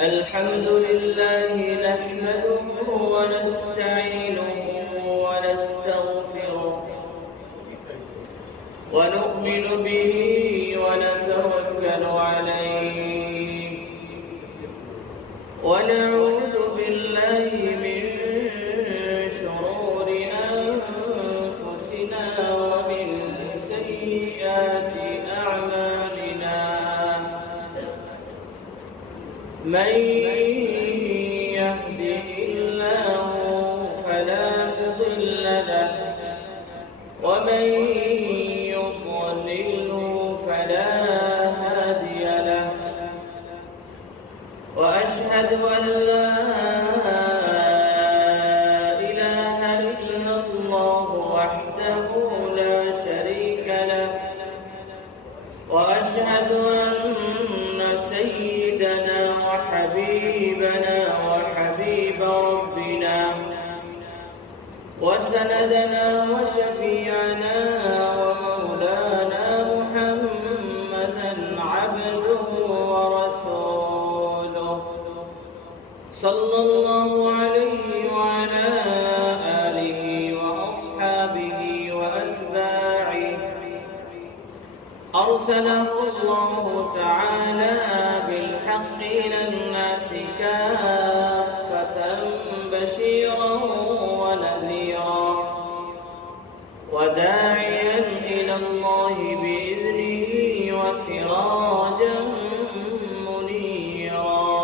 الحمد لله نحمده ونستعينه ونستغفره ونؤمن به ونتوكل عليه ونعوذ بالله من شرور أنفسنا ومن سيئات أعمالنا من يهده الله فلا مضل له ومن يضلله فلا هادي له وأشهد أن لا إله إلا الله وحده لا شريك له وأشهد أن سيدنا وحبيبنا وحبيب ربنا وسندنا وشفيعنا ومولانا محمدا عبده ورسوله صلى الله عليه وعلى آله وأصحابه وأتباعه أرسله الله تعالى بالحق إلى الناس كافة بشيرا ونذيرا وداعيا إلى الله بإذنه وسراجا منيرا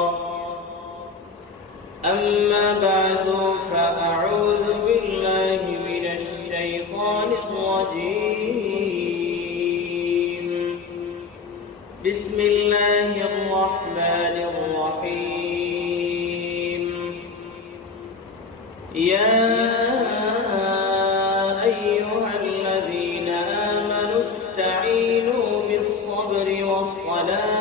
أما بعد فأعوذ بالله من الشيطان الرجيم بسم الله الرحمن الرحيم يا أيها الذين آمنوا استعينوا بالصبر والصلاة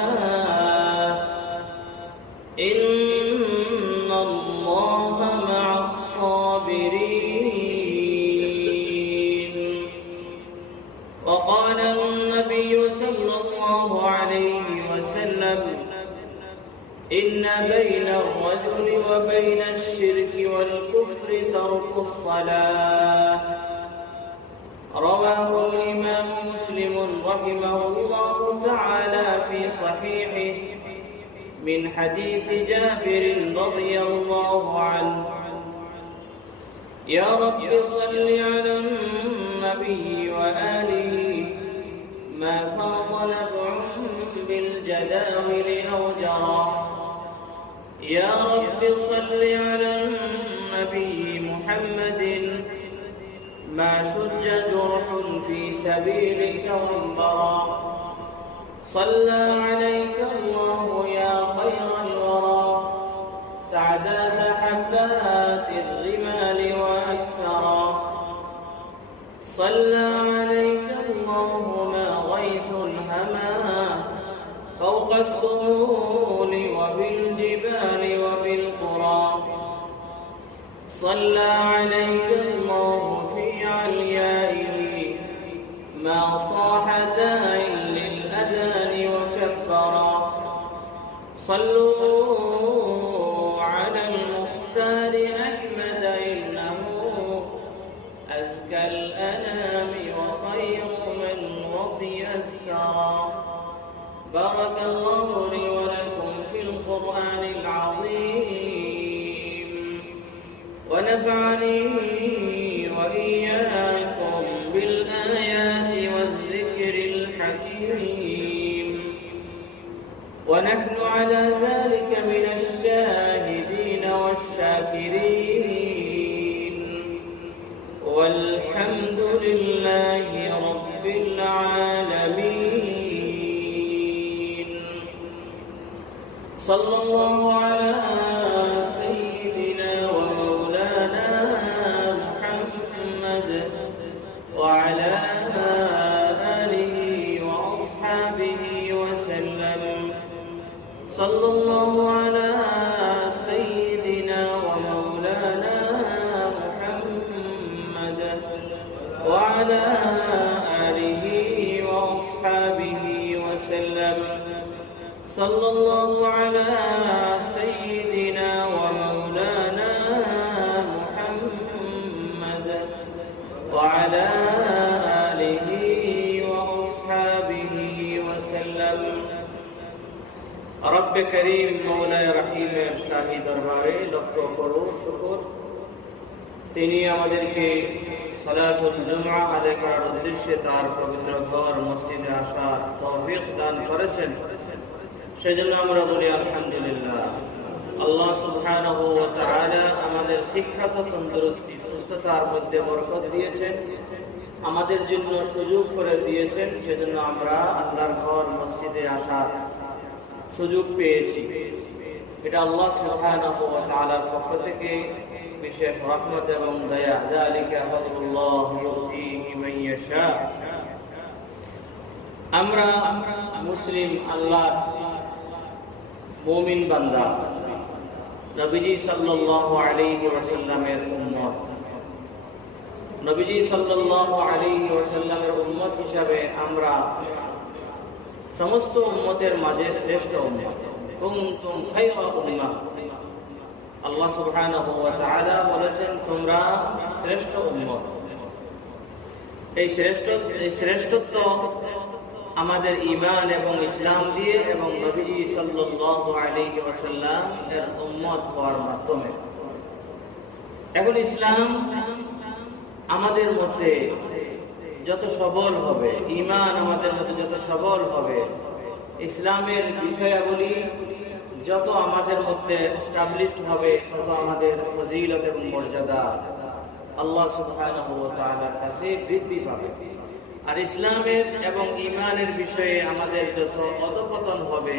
إن الله مع الصابرين وقال النبي صلى الله عليه وسلم إن بين الرجل وبين الشرك والكفر ترك الصلاة رواه الإمام مسلم رحمه الله تعالى في صحيحه من حديث جابر رضي الله عنه يا رب صل على النبي وآله ما فاض نبع بالجداول أو جرى يا رب صل على النبي محمد ما شج جرح في سبيلك وانبرى صلى عليك الله يا خير الورى تعداد حبات الرمال وأكثرا صلى عليك الله ما غيث الهما فوق السهول وبالجبال وبالقرى صلى عليك الله في عليائه ما صاح داع للأذان وكبرا صلوا على المختار أحمد إنه أزكى الأنام وخير من وطئ الثرى بارك الله لي ولكم في القرآن العظيم ونفعني وإياكم بالآيات والذكر الحكيم ونحن على ذلك من الشاهدين والشاكرين والحمد لله رب العالمين صلى الله على سيدنا ومولانا محمد وعلى آله وأصحابه وسلم صلى الله على سيدنا ومولانا محمد وعلى آله وأصحابه وسلم صلى الله على سيدنا রব্বে করিম মৌলায় রহিমের শাহী দরবারে লক্ষ করোড় শুকর, তিনি আমাদেরকে সালাতুল জুমআ আদায় করার উদ্দেশ্যে তার পবিত্র ঘর মসজিদে আসার তৌফিক দান করেছেন। সেজন্য আমরা বলি আলহামদুলিল্লাহ। আল্লাহ সুবহানাহু ওয়া তাআলা আমাদের শিক্ষাগত তন্দুরস্তি, সুস্থতার মধ্যে বরকত দিয়েছেন, আমাদের জন্য সুযোগ করে দিয়েছেন। সেজন্য আমরা আল্লাহর ঘর মসজিদে আসার সুযোগ পেয়েছি। এটা আল্লাহ সুবহানাহু ওয়া তাআলার পক্ষ থেকে বিশেষ রহমত এবং দয়া। যালিকা ফাদলুল্লাহ ইউতিহি মান ইয়াশা। আমরা মুসলিম, আল্লাহ মুমিন বান্দা, নবীজি সাল্লাল্লাহু আলাইহি ওয়াসাল্লামের উম্মত। নবীজি সাল্লাল্লাহু আলাইহি ওয়াসাল্লামের উম্মত হিসাবে আমরা সমস্ত উম্মতের মাঝে শ্রেষ্ঠ উম্মত। কুনতুম খায়রা উম্মাহ। আল্লাহ সুবহানাহু ওয়া তাআলা বলেছেন, তোমরা শ্রেষ্ঠ উম্মত। এই শ্রেষ্ঠত্ব আমাদের ঈমান এবং ইসলাম দিয়ে এবং নবীজি সাল্লাল্লাহু আলাইহি ওয়াসাল্লাম এর উম্মত হওয়ার মাধ্যমে। এখন ইসলাম আমাদের মধ্যে যত সবল হবে, ঈমান আমাদের মধ্যে যত সবল হবে, ইসলামের বিষয়াবলী যত আমাদের মধ্যে এস্টাবলিশড হবে, তত আমাদের ফজিলত এবং মর্যাদা আল্লাহ সুবহানাহু ওয়া তাআলার কাছে বৃদ্ধি পাবে। আর ইসলামের এবং ঈমানের বিষয়ে আমাদের যত অধঃপতন হবে,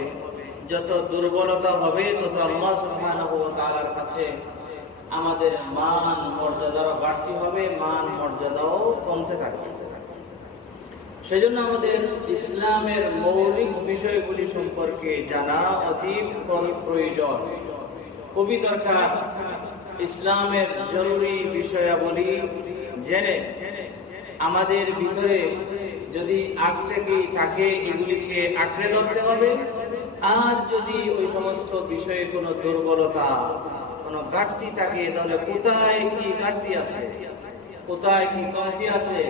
যত দুর্বলতা হবে, তত আল্লাহ সুবহানাহু ওয়া তাআলার কাছে আমাদের মান মর্যাদাও বাড়তি হবে, মান মর্যাদাও কমতে থাকবে। সেজন্য আমাদের ইসলামের মৌলিক বিষয়গুলি সম্পর্কে জানা অতি প্রয়োজন, খুবই দরকার। ইসলামের জরুরি বিষয়াবলী জেনে আমাদের ভিতরে যদি আগ থেকে থাকে, এগুলিকে আঁকড়ে ধরতে হবে। আর যদি ওই সমস্ত বিষয়ে কোনো দুর্বলতা, কোনো ঘাটতি থাকে, তাহলে কোথায় কি ঘাটতি আছে, কোথায় কি কমতি আছে,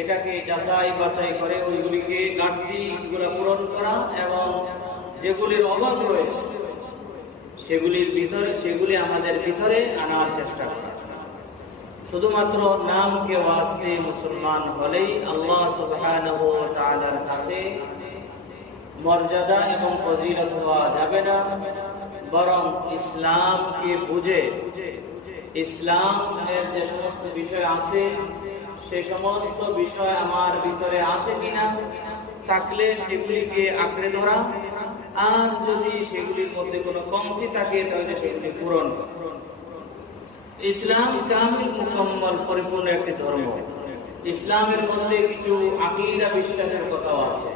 এটাকে যাচাই বাছাই করে ওইগুলিকে ঘাটতিগুলো পূরণ করা এবং যেগুলির অভাব রয়েছে সেগুলি আমাদের ভিতরে আনার চেষ্টা করা। শুধুমাত্র নামকে ওয়াস্তে মুসলমান হলেই আল্লাহ সুবহানাহু ওয়া তাআলার কাছে মর্যাদা এবং ফজিলত হওয়া যাবে না, বরং ইসলামকে বুঝে ইসলামের যে সমস্ত বিষয় আছে, সে সমস্ত বিষয় আমার ভিতরে আছে কিনা, থাকলে সেগুলিকে আঁকড়ে ধরা, আর যদি সেগুলির মধ্যে কোনো কমতি থাকে তাহলে সেগুলি পূরণ। ইসলাম কামিল মুকাম্মাল পরিপূর্ণ একটি ধর্ম। ইসলামের মধ্যে কিছু আকীদা বিশ্বাসের কথাও আছে,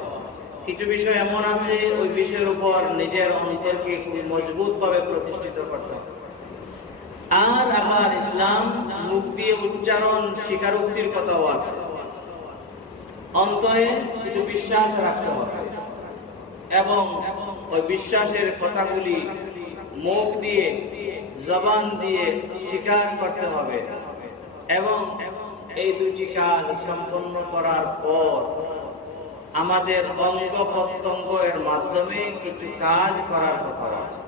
কিছু বিষয় এমন আছে ওই বিষয়ের উপর নিজের অন্তরকে খুব মজবুত ভাবে প্রতিষ্ঠিত করতে হবে। আর আবার ইসলাম মুখ দিয়ে উচ্চারণ স্বীকারোক্তির কথাও আছে। অন্তরে কিছু বিশ্বাস রাখতে হবে এবং ওই বিশ্বাসের কথাগুলি মুখ দিয়ে, জবান দিয়ে স্বীকার করতে হবে। এবং এই দুটি কাজ সম্পন্ন করার পর আমাদের অঙ্গ প্রত্যঙ্গ এর মাধ্যমে কিছু কাজ করার কথা আছে।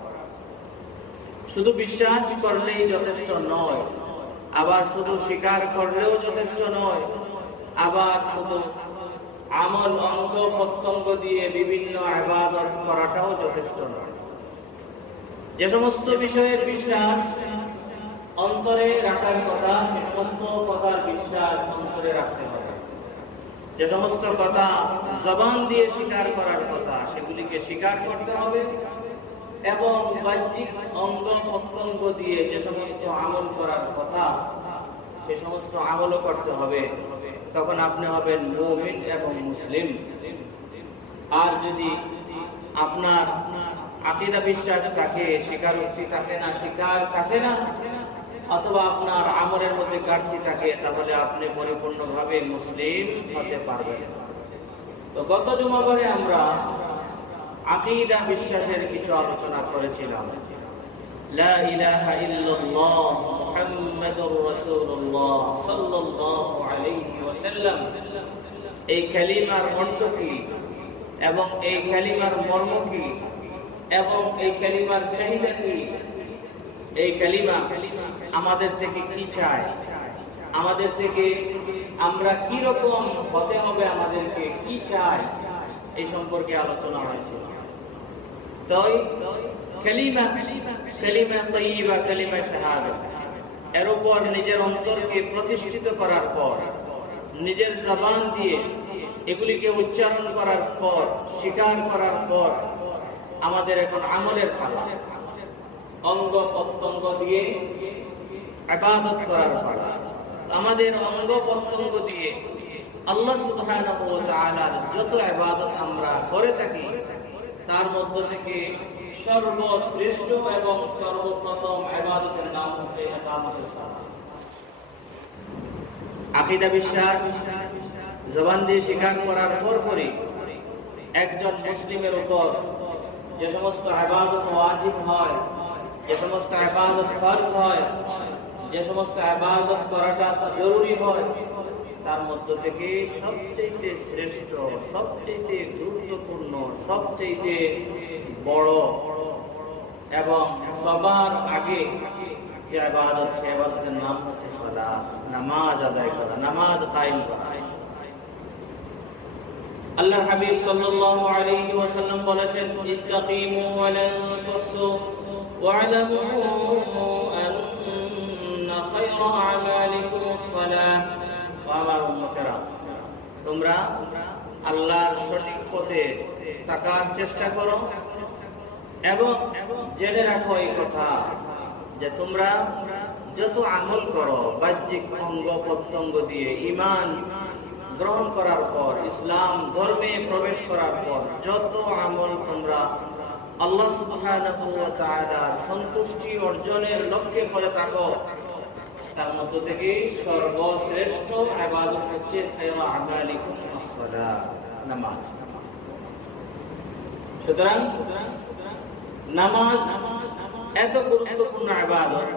শুধু বিশ্বাস করলেই যথেষ্ট নয়, আবার শুধু স্বীকার করলেও যথেষ্ট নয়, আবার শুধু আমল অঙ্গ প্রত্যঙ্গ দিয়ে বিভিন্ন ইবাদত করাটাও যথেষ্ট নয়। যে সমস্ত বিষয়ের বিশ্বাস অন্তরে রাখার কথা, সে সমস্ত কথার বিশ্বাস অন্তরে রাখতে হবে। যে সমস্ত কথা জবান দিয়ে স্বীকার করার কথা, সেগুলিকে স্বীকার করতে হবে। এবং বাহ্যিক অঙ্গ প্রত্যঙ্গ দিয়ে যে সমস্ত আমল করার কথা, সে সমস্ত আমলও করতে হবে। তখন আপনি হবেন মুমিন এবং মুসলিম। আর যদি আপনার আকীদা বিশ্বাস থাকে, স্বীকারোক্তি থাকে না, স্বীকার থাকে না, অথবা আপনার আমলের মধ্যে ঘাটতি থাকে, তাহলে আপনি পরিপূর্ণভাবে মুসলিম হতে পারবেন। তো গত জুমাবারে আমরা আকীদা বিশ্বাসের কিছু আলোচনা করেছিলাম। লা ইলাহা ইল্লাল্লাহ মুহাম্মাদুর রাসূলুল্লাহ সাল্লাল্লাহু আলাইহি ওয়াসাল্লাম, এই কালিমার অর্থ কি এবং এই কালিমার মর্ম কি, এবং এই কালিমার চাহিদা কি, এই কালিমা আমাদের থেকে কি চায়, আমাদের থেকে আমরা কি রকম হতে হবে, আমাদেরকে কি চাই, এই সম্পর্কে আলোচনা হয়েছিল। তাই কালিমা তাইয়্যিবা, কালিমা শাহাদাত, এর উপর নিজের অন্তরকে প্রতিষ্ঠিত করার পর, নিজের জবান দিয়ে এগুলিকে উচ্চারণ করার পর, স্বীকার করার পর, আমাদের এখন আমলের পালা, অঙ্গ প্রত্যঙ্গ দিয়ে ইবাদত করার পালা। আমাদের অঙ্গ প্রত্যঙ্গ দিয়ে আল্লাহ সুবহানাহু ওয়া তাআলার যত ইবাদত আমরা করে থাকি, তার মধ্য থেকে সর্বশ্রেষ্ঠ এবং সর্বপ্রথম ইবাদতের নাম হচ্ছে ইকামতুস সালাত। আকীদা বিশ্বাস জবান দিয়ে স্বীকার করার পরপরই একজন মুসলিমের উপর যে সমস্ত ইবাদত ওয়াজিব হয়, যে সমস্ত ইবাদত ফরজ হয়, যে সমস্ত ইবাদত করাটা জরুরি হয়, তার মধ্য থেকে সবচেয়ে শ্রেষ্ঠ, সবচেয়ে গুরুত্বপূর্ণ, সবচেয়ে বড় এবং সবার আগে যে ইবাদত, সে ইবাদতের নাম হচ্ছে সালাত, নামাজ আদায় করা, নামাজ কায়েম করা। আল্লাহর হাবিব সাল্লাল্লাহু আলাইহি ওয়াসাল্লাম বলেছেন, ইসতাকিমু ওয়া লা তুহসু ওয়া'লামু আন্না খায়রা আমালিকুমুস সালাহ। ও আমার উম্মতেরা, তোমরা আল্লাহর সঠিক পথে থাকার চেষ্টা করো এবং জেনে রাখো এই কথা যে তোমরা যত আমল করো বাহ্যিক অঙ্গ প্রত্যঙ্গ দিয়ে, ঈমান গ্রহণ করার পর, ইসলাম ধর্মে প্রবেশ করার পর যত আমল তোমরা আল্লাহ সুবহানাহু ওয়া তাআলার সন্তুষ্টি অর্জনের লক্ষ্যে করে থাকো, তার মধ্য থেকে সর্বশ্রেষ্ঠ ইবাদত হচ্ছে খায়রু আমালিকুম as-সালাত, নামাজ। সুতরাং নামাজ এত গুরুত্বপূর্ণ ইবাদত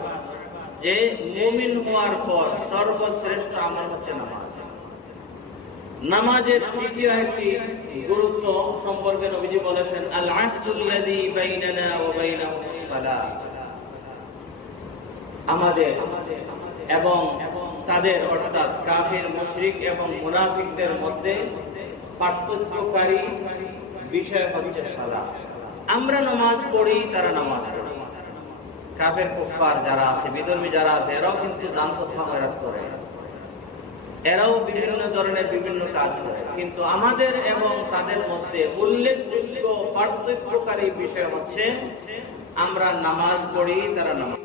যে মুমিন হওয়ার পর সর্বশ্রেষ্ঠ আমল হচ্ছে নামাজ। নামাজের দ্বিতীয় একটি গুরুত্ব সম্পর্কে নবীজি বলেছেন, আল আহদুল্লাযী বাইনানা ওয়া বাইনাহুমুস সালাহ। আমাদের এবং তাদের, অর্থাৎ কাফির, মুশরিক এবং মুনাফিকদের মধ্যে পার্থক্যকারী বিষয় হচ্ছে সালাত। আমরা নামাজ পড়ি, তারা নামাজ পড়ে। কাফের কুফফার যারা আছে, বিধর্মী যারা আছে, এরাও কিন্তু দান সদকা খয়রাত করে, এরাও বিভিন্ন ধরনের বিভিন্ন কাজ করে, কিন্তু আমাদের এবং তাদের মধ্যে উল্লেখযোগ্য পার্থক্যকারী বিষয় হচ্ছে আমরা নামাজ পড়ি, তারা নামাজ